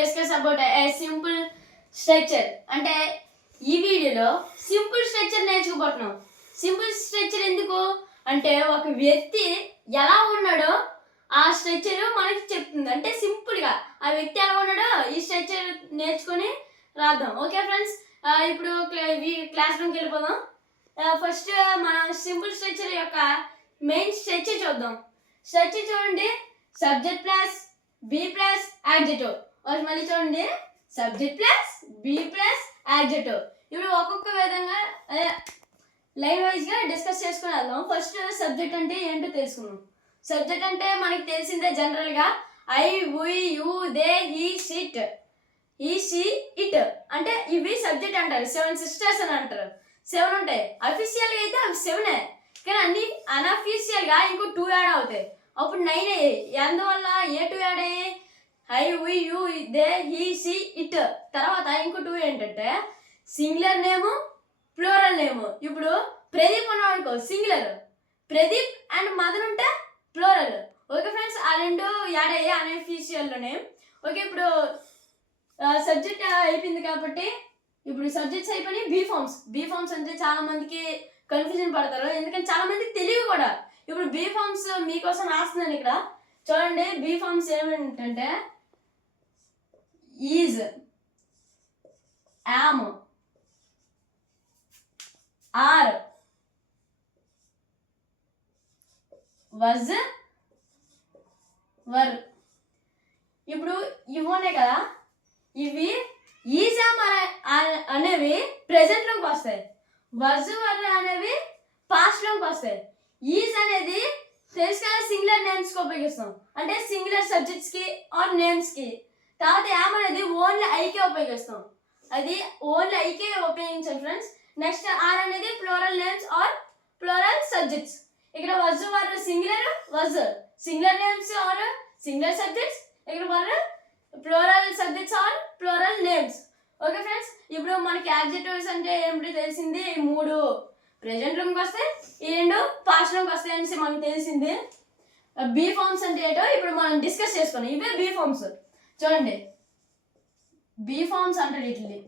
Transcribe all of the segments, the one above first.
Discuss about a simple structure అంటే ఈ వీడియోలో సింపుల్ స్ట్రక్చర్ నేర్చుకోబోతున్నాం సింపుల్ స్ట్రక్చర్ ఎందుకు? అంటే ఒక వ్యక్తి ఎలా ఉన్నాడో ఆ స్ట్రక్చర్ మనకి చెప్తుంది. అంటే సింపుల్గా ఆ వ్యక్తి ఎలా ఉన్నాడో ఈ స్ట్రక్చర్ నేర్చుకొని రాద్దాం. ఓకే ఫ్రెండ్స్ ఇప్పుడు క్లాస్ రూమ్కి వెళ్ళిపోదాం. ఫస్ట్ మన సింపుల్ స్ట్రక్చర్ యొక్క మెయిన్ స్ట్రక్చర్ చూద్దాం. స్ట్రక్చర్ చూడండి. Subject plus be plus adjective మళ్ళీ చూడండి. Subject plus be plus adjective ఇప్పుడు ఒక్కొక్క విధంగా లైన్ వైజ్గా డిస్కస్ చేసుకుని వెళ్దాం. ఫస్ట్ సబ్జెక్ట్ అంటే ఏంటో తెలుసుకుందాం. సబ్జెక్ట్ అంటే మనకి తెలిసిందే జనరల్గా I we you they he she it he she it అంటే ఇవి సబ్జెక్ట్ అంటారు. సెవెన్ సిస్టర్స్ అని అంటారు. సెవెన్ ఉంటాయి. అఫీషియల్గా అయితే అవి సెవెనే కానీ అన్ని అన్అఫీషియల్గా ఇంకో టూ యాడ్ అవుతాయి. అప్పుడు నైన్ అయ్యాయి ఎందువల్ల ఏ టూ యాడ్ అయ్యాయి? I we you they he she it. తర్వాత ఇంకో టూ ఏంటంటే సింగులర్ నేము ప్లూరల్ నేము. ఇప్పుడు ప్రదీప్ ఉన్నాడు అనుకో సింగులర్. ప్రదీప్ అండ్ మదర్ ఉంటే ప్లూరల్. ఓకే ఫ్రెండ్స్ ఆ రెండు యాడ్ అయ్యాయి అన్అఫీషియల్ నేమ్ ఓకే ఇప్పుడు సబ్జెక్ట్ అయిపోయింది కాబట్టి ఇప్పుడు సబ్జెక్ట్స్ అయిపోయి బీ ఫార్మ్స్ బీ ఫార్మ్స్ అంటే చాలా మందికి కన్ఫ్యూజన్ పడతారు. ఎందుకంటే చాలా మందికి తెలియదు కూడా. ఇప్పుడు బీ ఫార్మ్స్ మీకోసం రాస్తున్నాను ఇక్కడ. చూడండి బీ ఫార్మ్స్ ఏమిటంటే is am are was were. ఇప్పుడు ఇవి కదా? ఇవి ఈజామ్ అనేవి ప్రెజెంట్లోకి వస్తాయి. వజ్ వర్ అనేవి పాస్ట్లోకి వస్తాయి. ఈజ్ అనేది తెలుసు కదా సింగులర్ నేమ్స్కి ఉపయోగిస్తాం. అంటే సింగులర్ సబ్జెక్ట్స్కి ఆర్ నేమ్స్కి తర్వాత యామ్ అనేది ఓన్లీ ఐకే ఉపయోగిస్తాం. అది ఓన్లీ ఐకే ఉపయోగించాలి ఫ్రెండ్స్ నెక్స్ట్ ఆర్ అనేది plural names are plural subjects ఇక్కడ was were singular was singular names are singular subjects ఇక్కడ were plural subjects are plural names okay friends ఇప్పుడు మనకి యాడ్జెక్టివ్స్ అంటే ఏమిటి తెలిసింది? ఈ మూడు. ప్రెజెంట్ రూమ్కి వస్తే ఈ రెండు పాస్ట్ రూమ్కి వస్తాయి అనేసి మనకు తెలిసింది. బీ ఫార్మ్స్ అంటే ఏంటో ఇప్పుడు మనం డిస్కస్ చేసుకున్నాం. ఇవే బీ ఫార్మ్స్ చూడండి. బీ ఫార్మ్స్ అంటారు వీటిని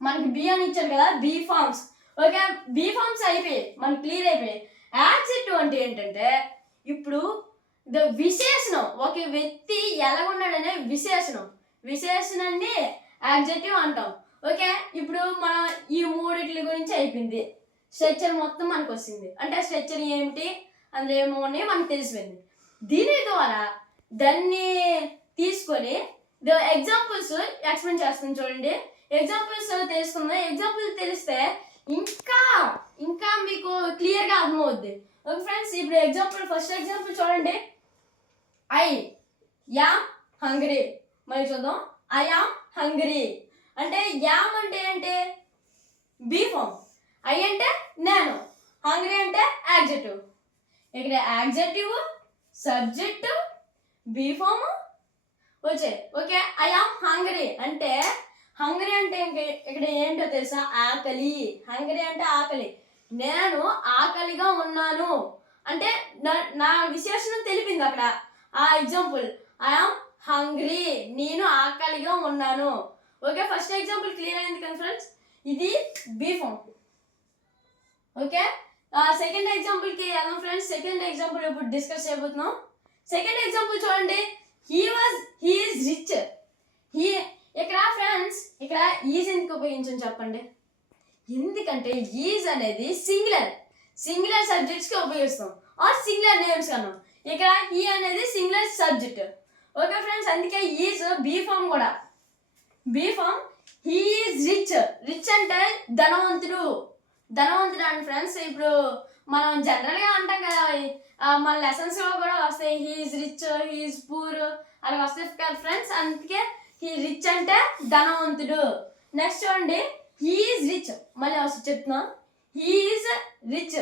మనకి బి అని ఇచ్చారు కదా be forms okay be forms అయిపోయాయి. మనకి క్లియర్ అయిపోయాయి. యాడ్జెక్టివ్ అంటే ఏంటంటే ఇప్పుడు ద విశేషణం. ఒక వ్యక్తి ఎలా ఉన్నాడనే విశేషణం. విశేషణాన్ని యాడ్జెక్టివ్ అంటాం. ఓకే ఇప్పుడు మనం ఈ మూడిట్ల గురించి అయిపోయింది. స్ట్రక్చర్ మొత్తం మనకు వచ్చింది అంటే స్ట్రక్చర్ ఏమిటి? అందులో ఏమో అని మనకు తెలిసిపోయింది. దీని ద్వారా దాన్ని తీసుకొని ఎగ్జాంపుల్స్ ఎక్స్ప్లెయిన్ చేస్తాను చూడండి. ఎగ్జాంపుల్స్ తెలుసుకుందాం. ఎగ్జాంపుల్ తెలిస్తే ఇంకా ఇంకా మీకు క్లియర్గా అర్థమవుద్ది. ఓకే ఫ్రెండ్స్ ఇప్పుడు ఎగ్జాంపుల్ ఫస్ట్ ఎగ్జాంపుల్ చూడండి. I am hungry. మరి చూద్దాం. I am hungry. అంటే యామ్ అంటే ఏంటి? Be form. ఐ అంటే నేను. హంగ్రీ అంటే యాడ్జెక్టివ్ ఇక్కడ యాడ్జెక్టివ్ సబ్జెక్టు బీఫామ్ వచ్చే ఓకే ఐ ఆమ్ హంగ్రీ అంటే హంగరీ అంటే ఇక్కడ ఏంటో తెలుసా? ఆకలి. హంగరీ అంటే ఆకలి. నేను ఆకలిగా ఉన్నాను. అంటే నా నా విశేషణం తెలిపింది అక్కడ. ఆ ఎగ్జాంపుల్ ఐ హంగ్రీ నేను ఆకలిగా ఉన్నాను. ఓకే ఫస్ట్ ఎగ్జాంపుల్ క్లియర్ అయింది కదా ఫ్రెండ్స్ ఇది బీఫామ్ ఓకే సెకండ్ ఎగ్జాంపుల్కి వెళ్దాం ఫ్రెండ్స్ సెకండ్ ఎగ్జాంపుల్ ఇప్పుడు డిస్కస్ చేయబోతున్నాం. సెకండ్ ఎగ్జాంపుల్ చూడండి. He was he is rich he ఇక్కడ ఫ్రెండ్స్ ఇక్కడ ఈజ్ ఎందుకు ఉపయోగించని చెప్పండి? ఎందుకంటే ఈజ్ అనేది సింగులర్ సింగులర్ సబ్జెక్ట్స్కి ఉపయోగిస్తాం. ఆర్ సింగులర్ నేమ్స్ అన్నాం ఇక్కడ ఈ అనేది సింగులర్ సబ్జెక్ట్ ఓకే ఫ్రెండ్స్ అందుకే ఈజ్ బీ ఫామ్ కూడా. Be form he is rich rich అంటే ధనవంతుడు. ధనవంతుడు అండి ఫ్రెండ్స్ ఇప్పుడు మనం జనరల్గా అంటాం కదా మన లెసన్స్లో కూడా వస్తాయి హీఈస్ రిచ్ హీఈస్ పూర్ అలా వస్తాయి కదా ఫ్రెండ్స్ అందుకే హీ రిచ్ అంటే ధనవంతుడు. నెక్స్ట్ చూడండి. హీఈస్ రిచ్ మళ్ళీ వస్తుంది చెప్తున్నా. హీఈస్ రిచ్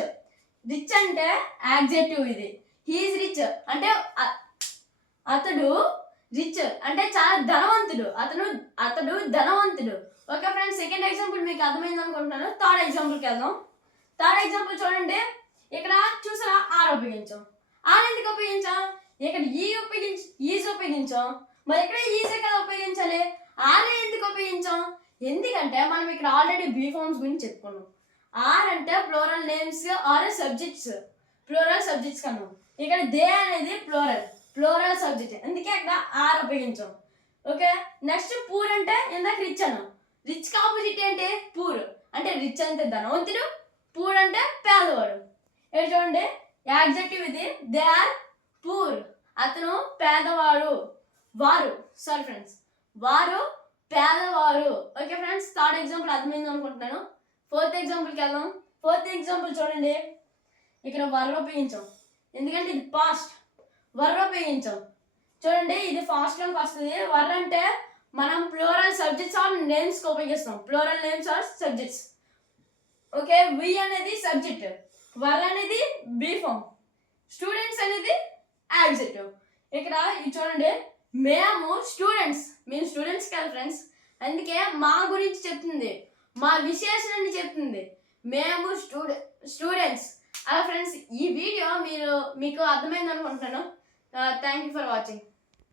రిచ్ అంటే యాడ్జెక్టివ్ ఇది. హీఈస్ రిచ్ అంటే అతడు రిచ్ అంటే చాలా ధనవంతుడు. అతను అతడు ధనవంతుడు. ఓకే ఫ్రెండ్స్ సెకండ్ ఎగ్జాంపుల్ మీకు అర్థమైంది అనుకుంటున్నాను. థర్డ్ ఎగ్జాంపుల్కి వెళ్దాం. థర్డ్ ఎగ్జాంపుల్ చూడండి. ఇక్కడ చూసారా? ఆర్ ఉపయోగించాం. ఆర్ ఎందుకు ఉపయోగించాం? ఇక్కడ e ఈ ఉపయోగించి ఈజ్ ఉపయోగించాం. మరి ఇక్కడ e ఈజీ కదా ఉపయోగించాలి? ఆర్ ఎందుకు ఉపయోగించాం? ఎందుకంటే మనం ఇక్కడ ఆల్రెడీ బీ ఫార్మ్స్ గురించి చెప్పుకున్నాం. ఆర్ అంటే floral names R subjects floral subjects కన్నాం. ఇక్కడ దే అనేది ఫ్లోరల్ ఫ్లోరల్ సబ్జెక్ట్ అందుకే అక్కడ ఆర్ ఉపయోగించాం. ఓకే నెక్స్ట్ పూర్ అంటే ఇందాక రిచ్ అన్నాం. రిచ్ ఆపోజిట్ అంటే పూర్ అంటే రిచ్ అంటే ధనవంతుడు పూర్ అంటే పేదవాడు. ఇక్కడ చూడండి యాక్జెక్టివ్ ఇది దే ఆర్ పూర్ అతను పేదవాడు. వారు సారీ ఫ్రెండ్స్ వారు పేదవారు. ఓకే ఫ్రెండ్స్ థర్డ్ ఎగ్జాంపుల్ అర్థమైంది అనుకుంటున్నాను. ఫోర్త్ ఎగ్జాంపుల్కి వెళ్దాం. ఫోర్త్ ఎగ్జాంపుల్ చూడండి. ఇక్కడ వర్ ఉపయోగించాం ఎందుకంటే ఇది పాస్ట్ వర్ ఉపయోగించాం చూడండి ఇది ఫాస్ట్లోకి వస్తుంది. వర్ అంటే మనం ప్లోరల్ సబ్జెక్ట్స్ ఆర్ నేమ్స్కి ఉపయోగిస్తాం. Plural names are subjects okay we అనేది సబ్జెక్ట్ వర్ అనేది బీ ఫామ్ స్టూడెంట్స్ అనేది యాడ్జెక్టివ్ ఇక్కడ ఇది చూడండి మేము స్టూడెంట్స్ మేము స్టూడెంట్స్ కదా ఫ్రెండ్స్ అందుకే మా గురించి చెప్తుంది. మా విశేషణాన్ని చెప్తుంది. మేము స్టూడె స్టూడెంట్స్ అలా ఫ్రెండ్స్ ఈ వీడియో మీరు మీకు అర్థమైంది అనుకుంటున్నాను. Thank you for watching